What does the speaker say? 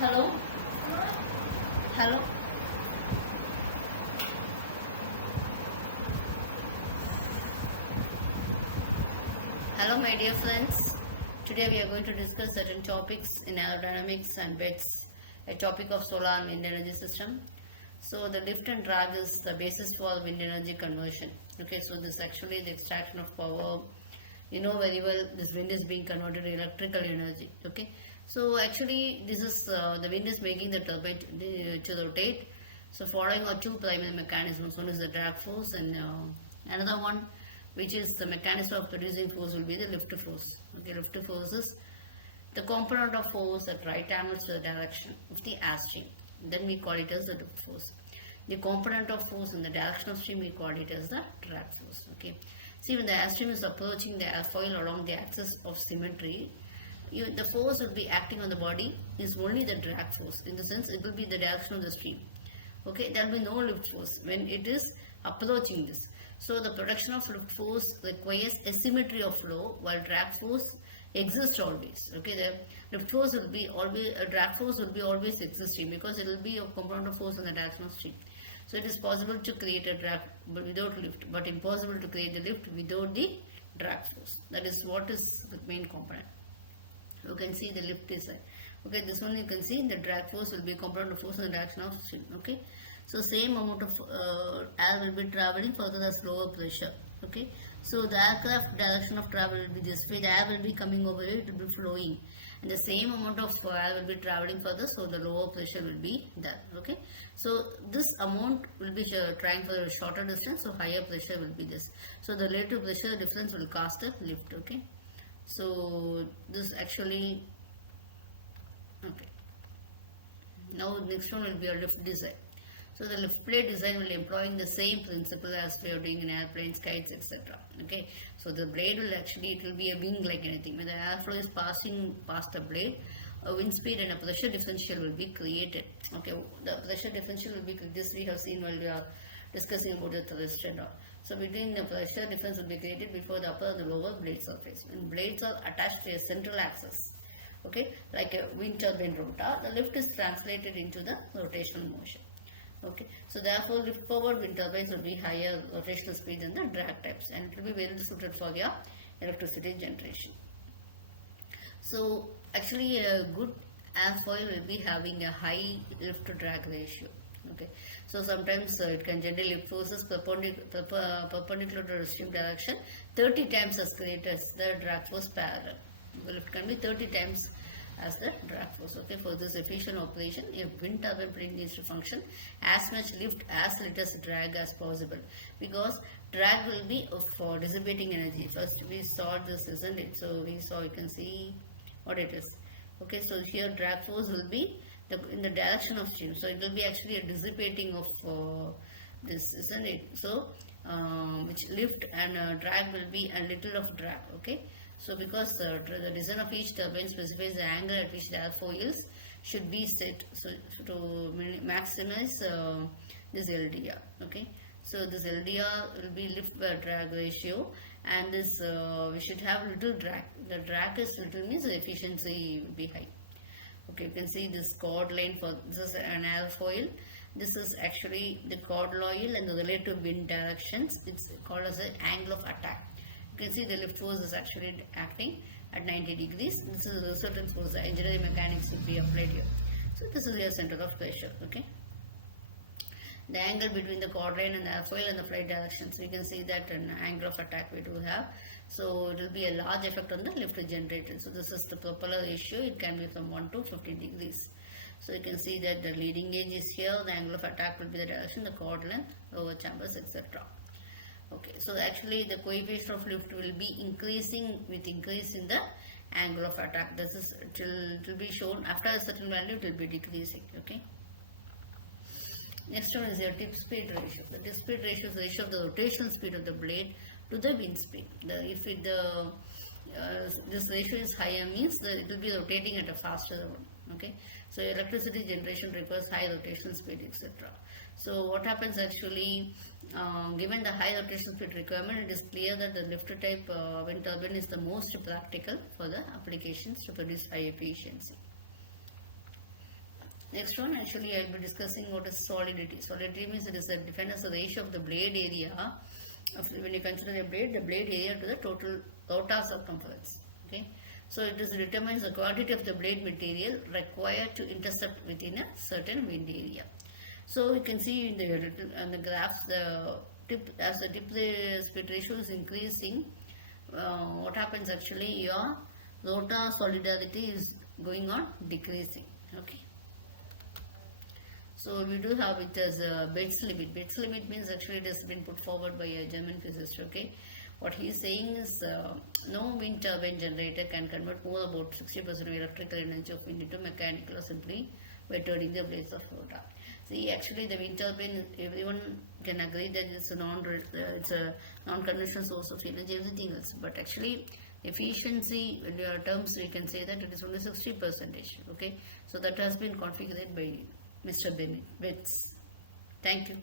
Hello? Hello? Hello, my dear friends. Today we are going to discuss certain topics in aerodynamics and bets, a topic of solar and wind energy system. So the lift and drag is the basis for wind energy conversion. Okay, so this actually the extraction of power. You know very well this wind is being converted to electrical energy. Okay, so actually this is the wind is making the turbine to rotate. So following are two primary mechanisms. One is the drag force and another one which is the mechanism of producing force will be the lift force. Okay, lift force is the component of force at right angles to the direction of the airstream. Then we call it as the lift force. The component of force in the direction of stream we call it as the drag force. Okay. See, when the airstream is approaching the airfoil along the axis of symmetry, the force will be acting on the body is only the drag force. In the sense, it will be the direction of the stream. Okay, there will be no lift force when it is approaching this. So the production of lift force requires asymmetry of flow, while drag force exists always. Okay, the lift force will be always, drag force will be always existing because it will be a component of force in the direction of stream. So it is possible to create a drag without lift, but impossible to create the lift without the drag force. That is what is the main component. You can see the lift is okay. This one you can see the drag force will be a component of force in the direction of stream. Okay, so same amount of air will be traveling further the lower pressure. Okay, so the aircraft direction of travel will be this way. The air will be coming over here, it will be flowing, and the same amount of air will be traveling further, so the lower pressure will be there. Okay, so this amount will be trying for a shorter distance, so higher pressure will be this. So the relative pressure difference will cause the lift. Okay, so this actually okay. Now next one will be a lift design. So the lift plate design will employing the same principle as we are doing in airplanes, kites, etc. Okay. So the blade will actually, it will be a wing like anything. When the airflow is passing past the blade, a wind speed and a pressure differential will be created. Okay. The pressure differential will be, this we have seen while we are discussing about the thrust and all. So between the pressure difference will be created before the upper and the lower blade surface. When blades are attached to a central axis, okay, like a wind turbine rotor, the lift is translated into the rotational motion. Okay, so therefore lift powered wind turbines will be higher rotational speed than the drag types, and it will be very suited for your electricity generation. So actually a good airfoil will be having a high lift to drag ratio. Okay, so sometimes it can generate lift forces perpendicular to the stream direction 30 times as great as the drag force parallel. The lift can be 30 times as the drag force. Okay, for this efficient operation, a wind turbine plane needs to function as much lift as little as drag as possible, because drag will be for dissipating energy. First we saw this, isn't it? So we saw, you can see what it is. Okay, so here drag force will be in the direction of stream, so it will be actually a dissipating of this, isn't it? So which lift and drag will be a little of drag. Okay, so because the design of each turbine specifies the angle at which the airfoils should be set, so to maximize this LDR. Okay, so this LDR will be lift by drag ratio, and this we should have little drag. The drag is little means the efficiency will be high. Okay, you can see this chord line for this is an airfoil. This is actually the chord loyal and the relative wind directions. It's called as an angle of attack. You can see the lift force is actually acting at 90 degrees. This is the resultant force. The engineering mechanics will be applied here. So this is your center of pressure. Okay. The angle between the chord line and the airfoil and the flight direction. So you can see that an angle of attack we do have. So it will be a large effect on the lift generated. So this is the propeller ratio. It can be from 1 to 15 degrees. So you can see that the leading edge is here. The angle of attack will be the direction, the chord length, lower chambers, etc. Okay, so actually the coefficient of lift will be increasing with increase in the angle of attack. This is, it will be shown after a certain value, it will be decreasing. Okay. Next one is your tip speed ratio. The tip speed ratio is the ratio of the rotational speed of the blade to the wind speed. If this ratio is higher, means that it will be rotating at a faster one. Okay, so electricity generation requires high rotational speed, etc. So what happens actually, given the high rotational speed requirement, it is clear that the lift type wind turbine is the most practical for the applications to produce high efficiency. Next one, actually, I will be discussing what is solidity. Solidity means it is defined as the ratio of the blade area when you consider the blade area to the total rotor circumference. Okay, so it is determines the quantity of the blade material required to intercept within a certain wind area. So you can see in the graphs, the tip as the tip split ratio is increasing. What happens actually? Your rotor solidity is going on decreasing. Okay. So we do have it as a Betz limit. Betz limit means actually it has been put forward by a German physicist. Okay, what he is saying is no wind turbine generator can convert more about 60% of electrical energy of wind into mechanical or simply by turning the blades of rotor. See, actually the wind turbine, everyone can agree that it's a non-conventional source of energy, everything else. But actually efficiency in your terms we can say that it is only 60%. Okay, so that has been configured by Mr. Betz. Thank you.